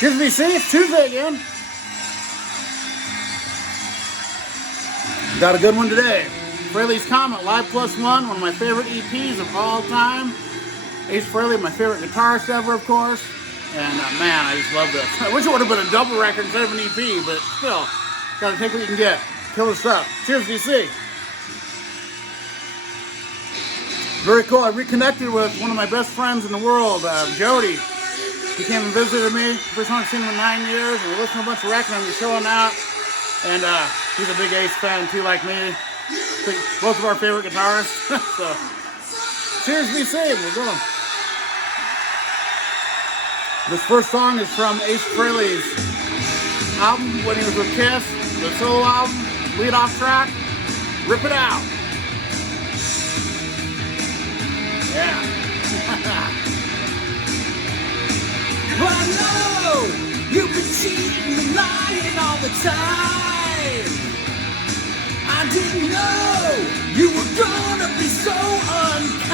Tipsy, it's Tuesday again. Got a good one today. Fraley's Comet, Live Plus One of my favorite EPs of all time. Ace Frehley, my favorite guitarist ever, of course. And man, I just love this. I wish it would have been a double record instead of an EP, but still, gotta take what you can get. Killer stuff. Cheers, DC. Very cool. I reconnected with one of my best friends in the world, Jody. He came and visited me. First time I've seen him in 9 years, and we listened to a bunch of records and we showing out. And he's a big Ace fan too, like me. Both of our favorite guitarists. So, cheers, DC. We're going. This first song is from Ace Frehley's album when he was with Kiss, the solo album, lead off track, Rip It Out. Yeah. Well, I know you've been cheating and lying all the time. I didn't know you were gonna be so unkind.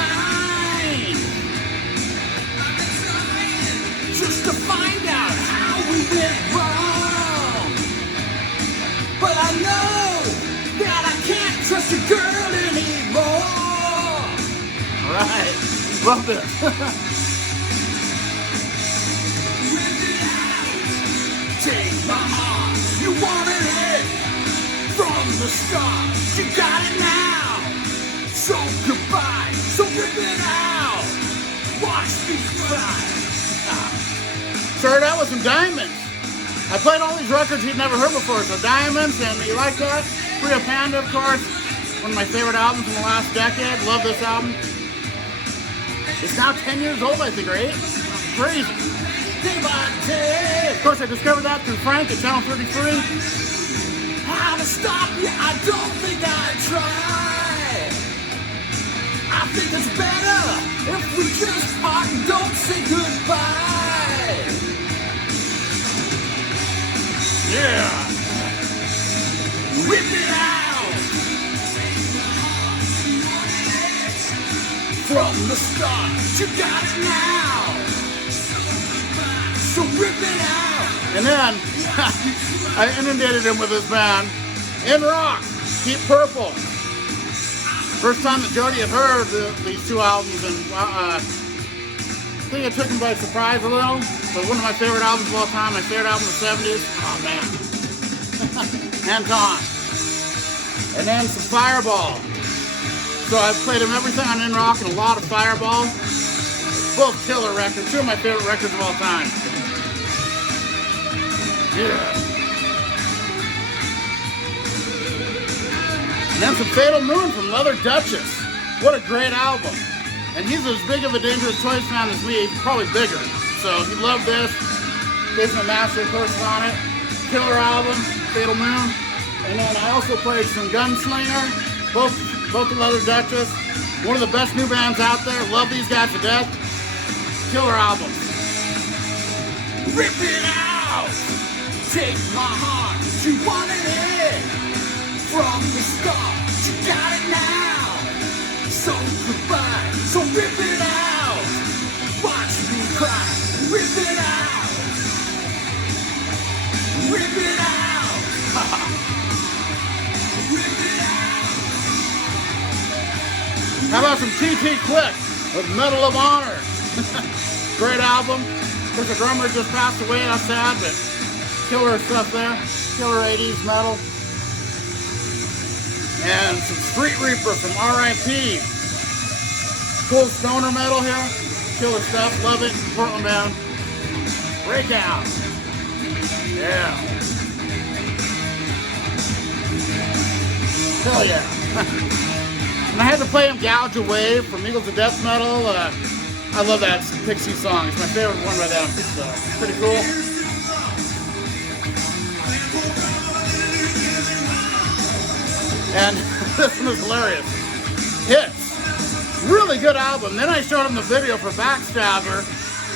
I've been trying just to find out how we went wrong. But I know that I can't trust a girl anymore. All right. Love this. Take my heart, you wanted it from the start. You got it now, so goodbye. So rip it out, watch me cry. Started out with some Diamonds. I played all these records he'd never heard before. So Diamonds, and you like that? Free of Panda, of course. One of my favorite albums in the last decade. Love this album. It's now 10 years old, I think, or 8. Crazy. Of course, I discovered that through Frank at Channel 33. How to stop you, I don't think I'd try. I think it's better if we just part and don't say goodbye. Yeah. Rip it out from the start. You got it now, so rip it out. And then I inundated him with his band, In Rock, Deep Purple. First time that Jody had heard these two albums, and I think it took him by surprise a little. But one of my favorite albums of all time, my favorite album of the 70s. Oh man. Anton. And then some Fireball. So I've played him everything on In Rock and a lot of Fireball. Both killer records, two of my favorite records of all time. Yeah. And then some Fatal Moon from Leather Duchess. What a great album. And he's as big of a Dangerous Toys fan as me, probably bigger. So he loved this. Basement Master, of course, on it. Killer album, Fatal Moon. And then I also played some Gunslinger, both the Leather Duchess. One of the best new bands out there. Love these guys to death. Killer album. Rip it out. Take my heart, you wanted it from the start. You got it now, so goodbye. So rip it out, watch me cry. Rip it out, rip it out, rip it out. How about some TT Quick with Medal of Honor? Great album. There's a drummer just passed away, that's sad, but killer stuff there. Killer 80s metal. And some Street Reaper from R.I.P. Cool stoner metal here. Killer stuff. Love it. Portland band. Breakout. Yeah. Hell yeah. And I had to play him Gouge Away from Eagles of Death Metal. I love that Tipsy song. It's my favorite one by them. So, pretty cool. And this one is hilarious. Hits. Really good album. Then I showed him the video for Backstabber.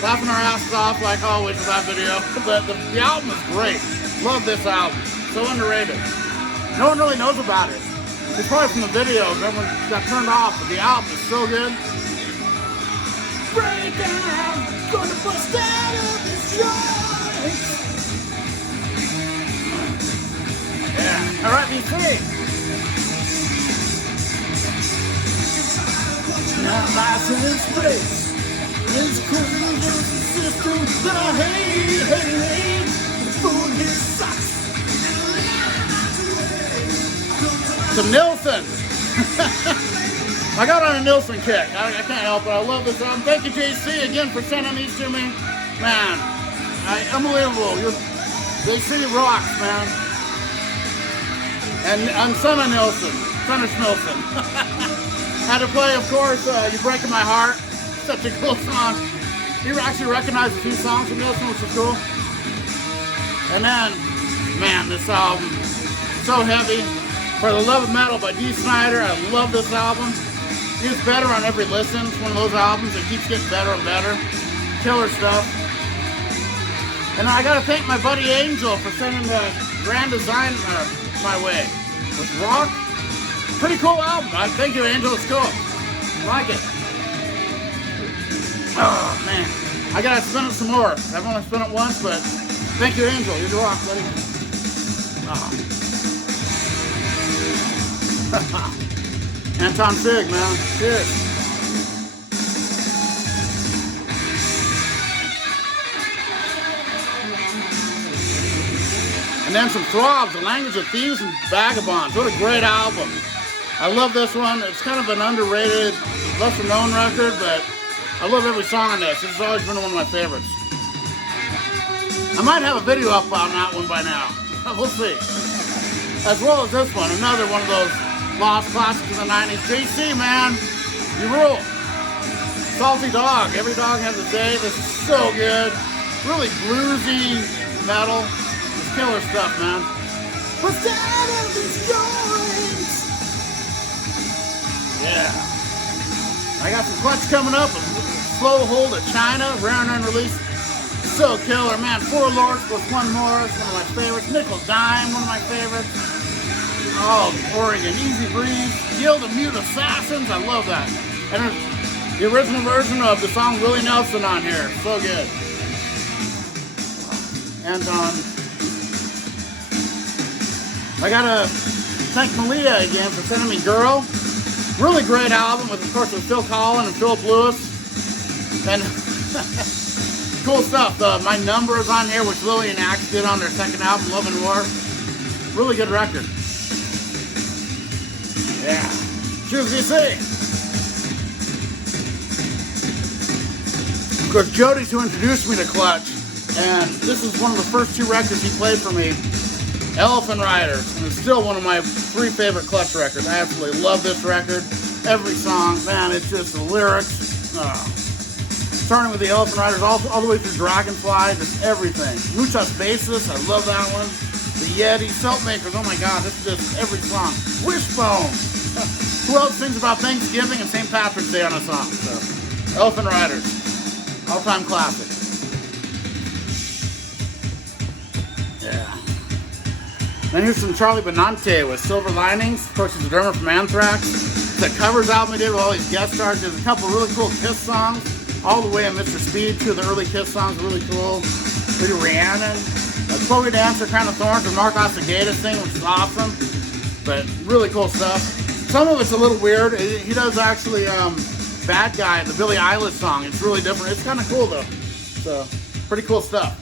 Laughing our asses off like always with that video. But the album is great. Love this album. So underrated. No one really knows about it. It's probably from the video. Everyone got turned off. But the album is so good. Break down. Gonna bust out of this joint. ABC. Now license plates is cruising the system that I hate. The food here sucks. Some Nilsson. I got on a Nilsson kick. I can't help it. I love this album. Thank you, JC, again for sending these to me. Man, unbelievable. JC rocks, man. And I'm son of Nilsson. Son of Schmilson. Had to play, of course, You're Breaking My Heart. Such a cool song. He actually recognized a few songs from Nilsson, which was cool. And then, man, this album, so heavy. For the Love of Metal by Dee Snider, I love this album. It gets better on every listen. It's one of those albums that keeps getting better and better. Killer stuff. And I gotta thank my buddy Angel for sending the Grand Design my way. With Rock. Pretty cool album. Thank you, Angel. It's cool. Like it. Oh, man. I gotta spin it some more. I've only spun it once, but thank you, Angel. You're the rock, buddy. Oh. Anton Fig, man. Cheers. And then some Throbs, The Language of Thieves and Vagabonds. What a great album. I love this one. It's kind of an underrated, lesser known record, but I love every song on this. This has always been one of my favorites. I might have a video up on that one by now. We'll see. As well as this one, another one of those lost classics in the 90s. JC, man, you rule. Salty Dog. Every dog has a day. This is so good. Really bluesy metal. It's killer stuff, man. What's out of this joint? Yeah. I got some Clutch coming up. Slow Hold of China. Rare and unreleased. So killer, man. Four Lords plus one more. It's one of my favorites. Nickel Dime, one of my favorites. Oh, Oregon, Easy Breeze, Guild of Mute Assassins, I love that. And there's the original version of the song Willie Nelson on here, so good. Anton. I gotta thank Malia again for sending me Girl. Really great album with, of course, with Phil Collin and Philip Lewis. And cool stuff. My Number is on here, which Lily and Axe did on their second album, Love and War. Really good record. Yeah. Choose DC. Of course, Jody's who introduced me to Clutch, and this is one of the first two records he played for me, Elephant Riders, and it's still one of my three favorite Clutch records. I absolutely love this record. Every song, man, it's just the lyrics. Starting with the Elephant Riders all the way through Dragonfly, just everything. Muchas Bases, I love that one. The Yeti, Selfmakers, oh my God, this is just every song. Wishbone. Who else sings about Thanksgiving and St. Patrick's Day on a song? So, Elephant Riders, all-time classic. Yeah. Then here's some Charlie Benante with Silver Linings. Of course, he's a drummer from Anthrax. The covers album he did with all these guest stars. There's a couple really cool Kiss songs, all the way in Mr. Speed. Two of the early Kiss songs are really cool. Maybe Rhiannon. Chloe Dancer, Crown of Thorns, and Mark Ossagata sing, which is awesome. But really cool stuff. Some of it's a little weird. He does actually Bad Guy, the Billie Eilish song. It's really different. It's kind of cool though. So, pretty cool stuff.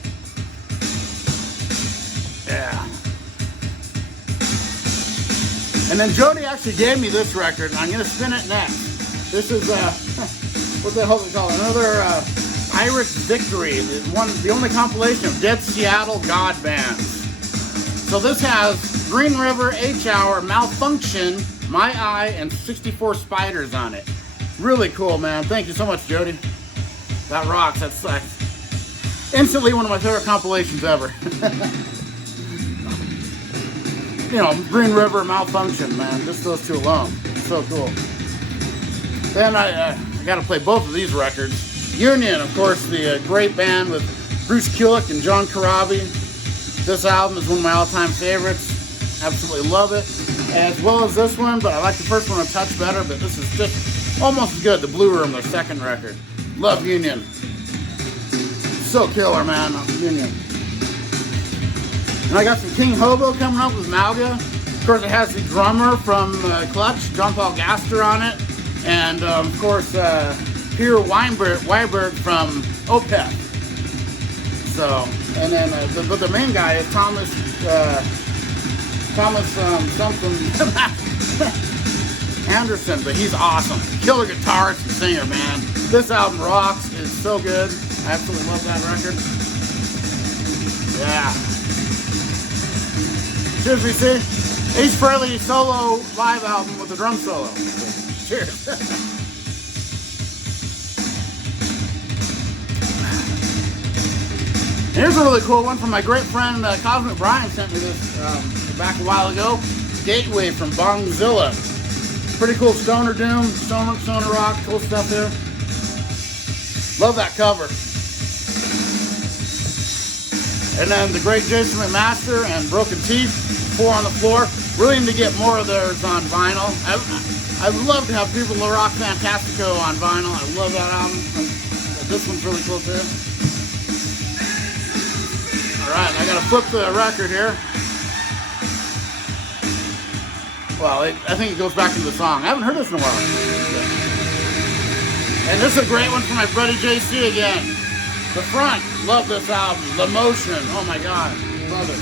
Yeah. And then Jody actually gave me this record, and I'm going to spin it next. This is, what the hell is it called? Another Pirate Victory, the only compilation of Dead Seattle God bands. So this has Green River, H-Hour, Malfunction, My Eye, and 64 Spiders on it. Really cool, man. Thank you so much, Jody. That rocks. That's instantly one of my favorite compilations ever. You know, Green River, Malfunction, man. Just those two alone. So cool. Then I got to play both of these records. Union, of course, the great band with Bruce Kulick and John Corabi. This album is one of my all-time favorites. Absolutely love it. As well as this one, but I like the first one a touch better, but this is just almost as good. The Blue Room, their second record. Love Union. So killer, man. Union. And I got some King Hobo coming up with Malga. Of course, it has the drummer from Clutch, John Paul Gaster, on it, and of course, Peter Weinberg from Opeth. So, and then but the main guy is Thomas something Anderson, but he's awesome. Killer guitarist and singer, man. This album rocks. It's so good. I absolutely love that record. Yeah. Cheers, VC. Ace Frehley solo live album with a drum solo. Cheers. Here's a really cool one from my great friend Cosmic Brian. Sent me this back a while ago. Gateway from Bongzilla. Pretty cool stoner doom, stoner rock, cool stuff there. Love that cover. And then the great Jason McMaster and Broken Teeth, Four on the Floor. Really need to get more of theirs on vinyl. I'd love to have people La Rock Fantastico on vinyl. I love that album. This one's really cool too. Alright, I gotta flip the record here. Well, I think it goes back into the song. I haven't heard this in a while. And this is a great one from my buddy JC again. The Front, love this album. The Motion, oh my god, love it.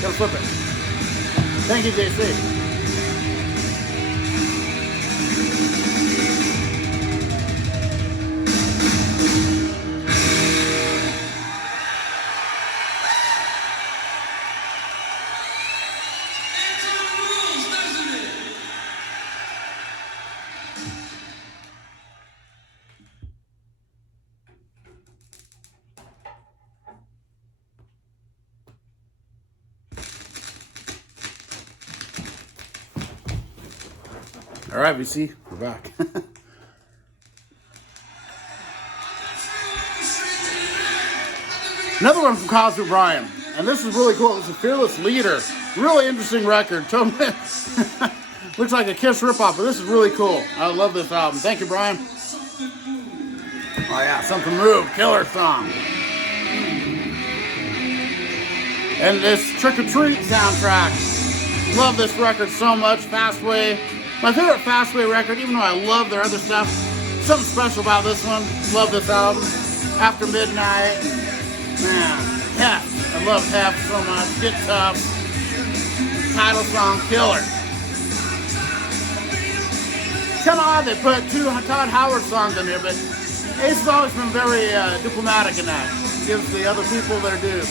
Gotta flip it. Thank you, JC. All right, VC, we're back. Another one from Cosmic Brian, and this is really cool. It's a Fearless Leader. Really interesting record. Totally looks like a Kiss ripoff, but this is really cool. I love this album. Thank you, Brian. Oh yeah, Something Move, killer song. And this Trick or Treat soundtrack. Love this record so much. Fastway. My favorite Fastway record, even though I love their other stuff. Something special about this one. Love this album. After Midnight. Man, Heft. I love Heft so much. Get Tough. Title song, killer. It's kind of odd they put two Todd Howard songs in here, but Ace has always been very diplomatic in that. Gives the other people their due.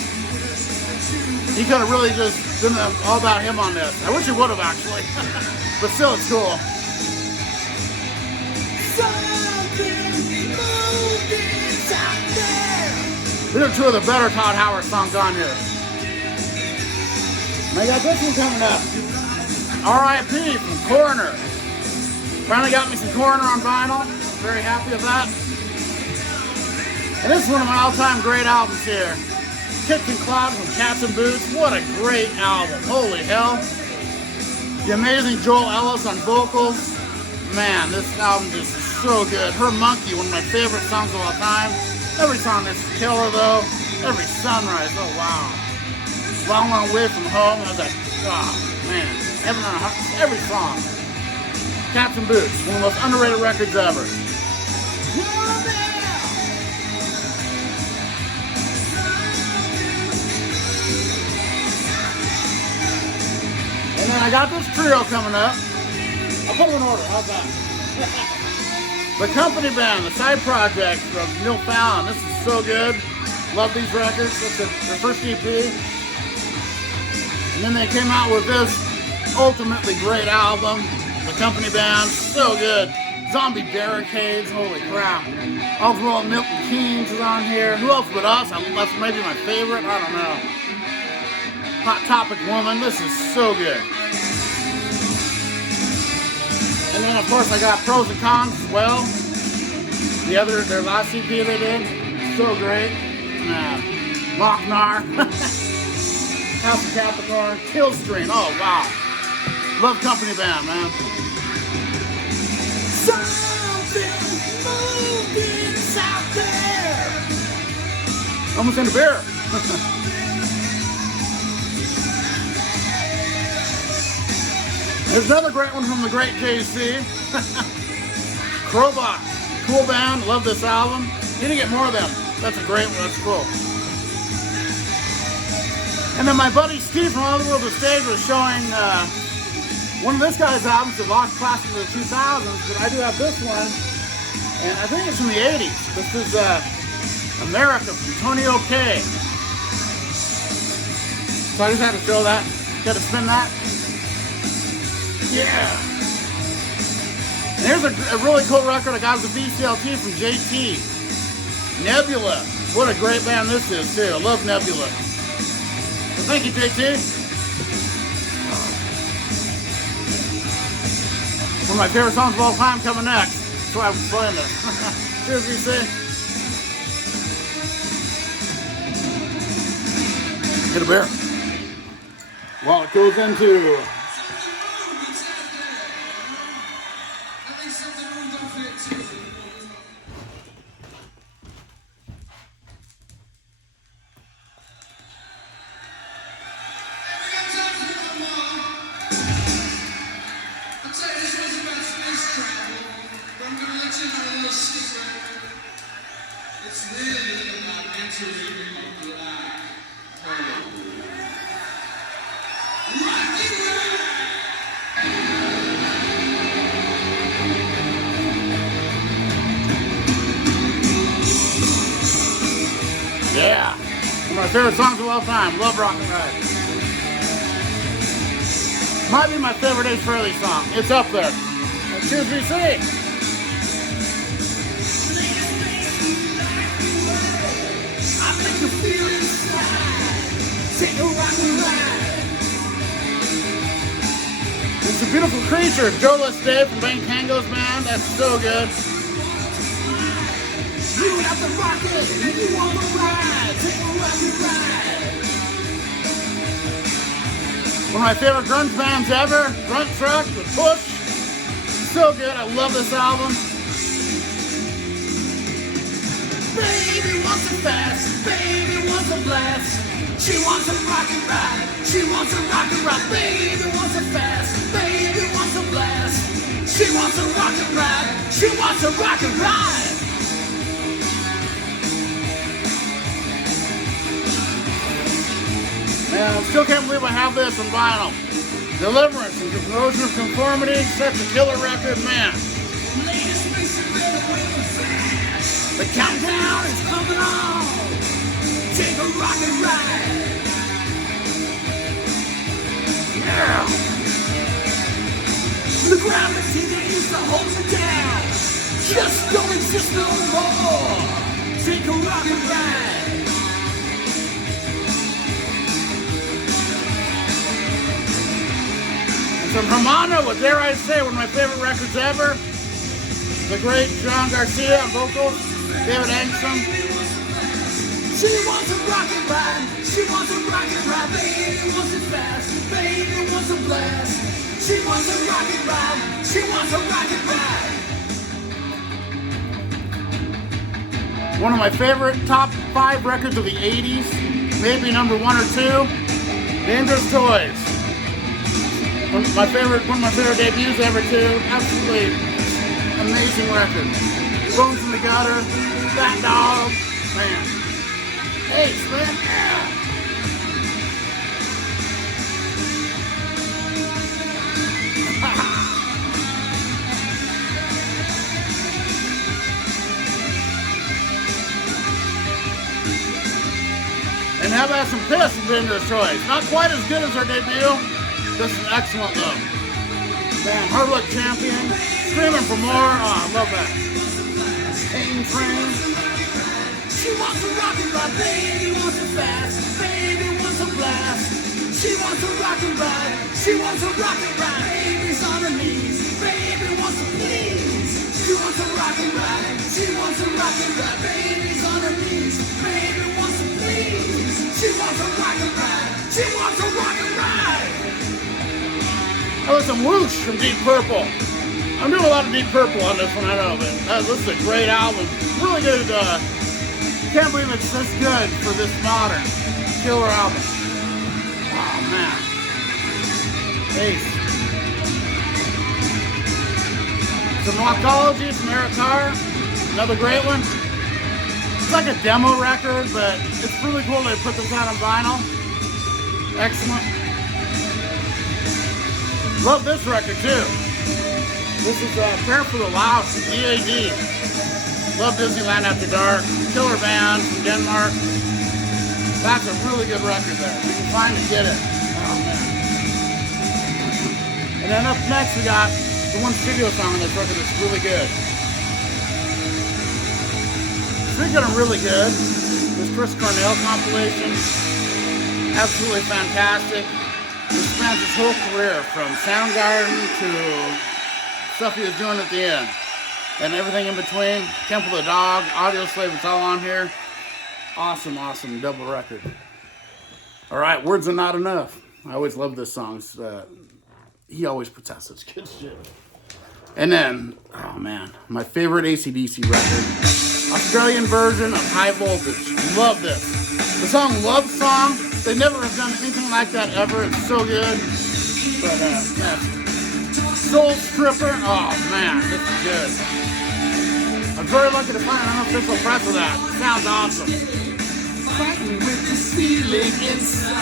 He could have really just been all about him on this. I wish he would have actually. But still, it's cool. These are two of the better Todd Howard songs on here. And I got this one coming up. R.I.P. from Coroner. Finally got me some Coroner on vinyl. Very happy with that. And this is one of my all-time great albums here. Kicked and Cloud from Cats and Boots. What a great album. Holy hell. The amazing Joel Ellis on vocals. Man, this album is so good. Her Monkey, one of my favorite songs of all time. Every song is killer though. Every Sunrise, oh wow. Long, Long Way from Home. I was like, oh man. Every song. Cats and Boots, one of the most underrated records ever. And then I got this trio coming up. I'll put them in order, how's that? The Company Band, the side project from Neil Fallon. This is so good. Love these records. It's their first EP. And then they came out with this ultimately great album. The Company Band, so good. Zombie Barricades, holy crap. Overall, Milton Keynes is on here. Who else but us? That's maybe my favorite, I don't know. Hot Topic Woman, this is so good. And then of course I got Pros and Cons as well. Their last EP they did, so great. Lochnar, House of Capricorn, Killstream, oh wow. Love Company Band, man. Something moving out there. Almost in a beer. Here's another great one from the great JC. Crowbar. Cool band. Love this album. Need to get more of them. That's a great one. That's cool. And then my buddy Steve from All the World of Stage was showing one of this guy's albums, the Lost Classics of the 2000s, but I do have this one, and I think it's from the 80s. This is America from Tony OK. So I just had to show that. Got to spin that. Yeah. And here's a really cool record I got as a VCLT from JT. Nebula. What a great band this is, too. I love Nebula. So thank you, JT. One of my favorite songs of all time coming next. That's why I'm playing this. Cheers, VC. Get a beer. While it goes into It's really about entering a black hole. yeah, one of my favorite songs of all time. Love Rock and Ride. Might be my favorite Ace Frehley song. It's up there. And cheers, VC. It's a beautiful creature. Joe Dave from Bang Tango's band. That's so good. You got the rocket, and you want the ride. Take a rocket ride. One of my favorite grunge bands ever. Grunt Truck with Push. So good. I love this album. Baby wants it fast. Baby wants a blast. She wants a rock and ride. She wants a rock and ride. Baby wants it fast. Baby wants a blast. She wants a rock and ride. She wants a rock and ride. Man, I still can't believe I have this on vinyl. Deliverance and Corrosion of Conformity. Such a killer record, man. The countdown is coming on. Take a rock and ride. Yeah. The gravity that used to hold me down just don't exist no more. Take a rock and ride. From Hermano, what dare I say, one of my favorite records ever. The great John Garcia on vocals, David Angstrom. She wants a rock and ride. She wants a rock and ride. Baby wants it fast. Baby wants a blast. She wants a rock and ride. She wants a rock and ride. One of my favorite top 5 records of the 80s, maybe number 1 or 2, Dangerous Toys. One of my favorite debuts ever too. Absolutely amazing record. Bones in the Gutter, That Dog, man. Ace, man, yeah. And how about some Piss from Dangerous Toys? Not quite as good as our debut. This is excellent though. Man, Hard Luck Champion, Screaming for More. Oh, I love that. Pain Train. She wants a rock and ride, baby wants it fast, baby wants a blast. She wants a rock and ride, she wants a rock and ride. Baby's on her knees, baby wants to please. She wants a rock and ride, she wants a rock and ride. Baby's on her knees, baby wants to please. She wants a rock and ride, she wants a rock and ride. That was some Whoosh from Deep Purple. I'm doing a lot of Deep Purple on this one, I know, but this is a great album. Really good. Can't believe it's this good for this modern killer album. Oh man, Ace. Some Rockology, some Eric Carr, another great one. It's like a demo record, but it's really cool they put this out on vinyl. Excellent. Love this record too. This is Prayer for the Lost, EAD. Love Disneyland After Dark. Killer band from Denmark. That's a really good record there. You can find it, get it. Oh man. And then up next we got the one studio song on this record that's really good. Speaking of really good, this Chris Cornell compilation, absolutely fantastic. He spans his whole career from Soundgarden to stuff he was doing at the end. And everything in between. Temple of the Dog, Audio Slave, it's all on here. Awesome, awesome double record. Alright, Words Are Not Enough. I always love this song. He always puts out such good shit. And then, oh man, my favorite AC/DC record. Australian version of High Voltage. Love this. The song Love Song, they never have done anything like that ever. It's so good. But, man. Soul Stripper, oh man, this is good. I'm very lucky to find an unofficial press of that. It sounds awesome. Fight me with this feeling inside.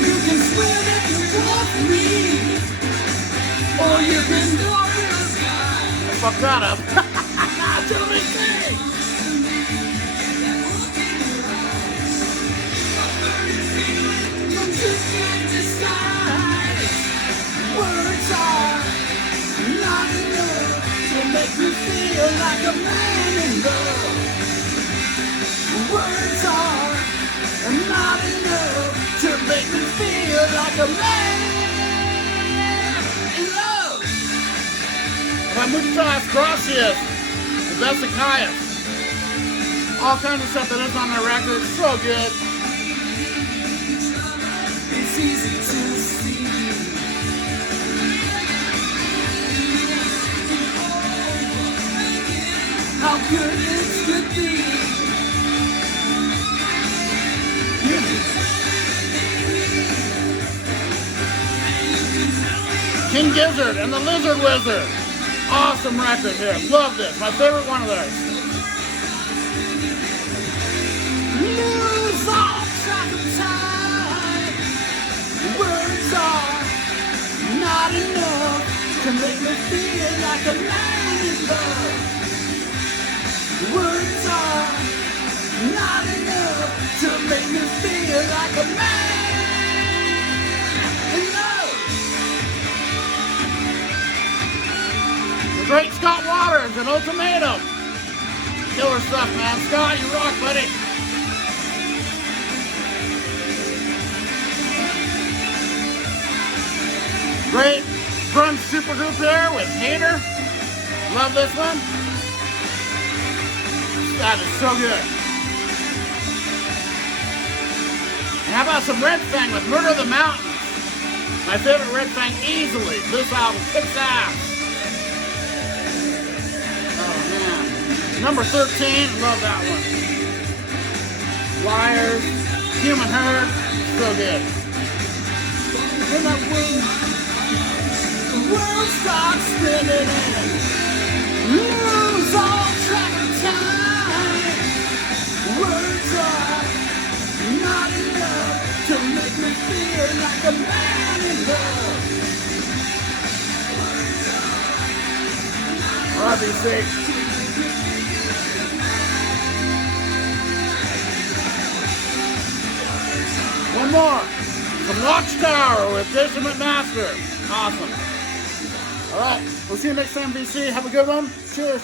You can swear that you want me, or you can go real sky. I fucked that up. Tell me things. You just can't decide. Words are not enough to make me feel like a man in love. Words are not enough to make me feel like a man in love. By muchas gracias. The best of Caius. All kinds of stuff that is on their record. So good. It's easy to see. How good it could be. King Gizzard and the Lizard Wizard. Awesome record here. Love this. My favorite one of theirs. Lose all track of time. Words are not enough to make me feel like a man in love. Words are not enough to make me feel like a man in love. The great Scott Waters and Ultimatum. Killer stuff, man. Scott, you rock, buddy. Great grunge supergroup there with Hater. Love this one. That is so good. And how about some Red Fang with Murder of the Mountains? My favorite Red Fang easily. This album kicks ass. Oh man. Number 13, love that one. Liars, Human Herd, so good. When I win, the world starts spinning and lose all track of time. Words are not enough to make me feel like a man in love. RBC. One more. From Watchtower with Jason McMaster. Awesome. All right. We'll see you next time, BC. Have a good one. Cheers.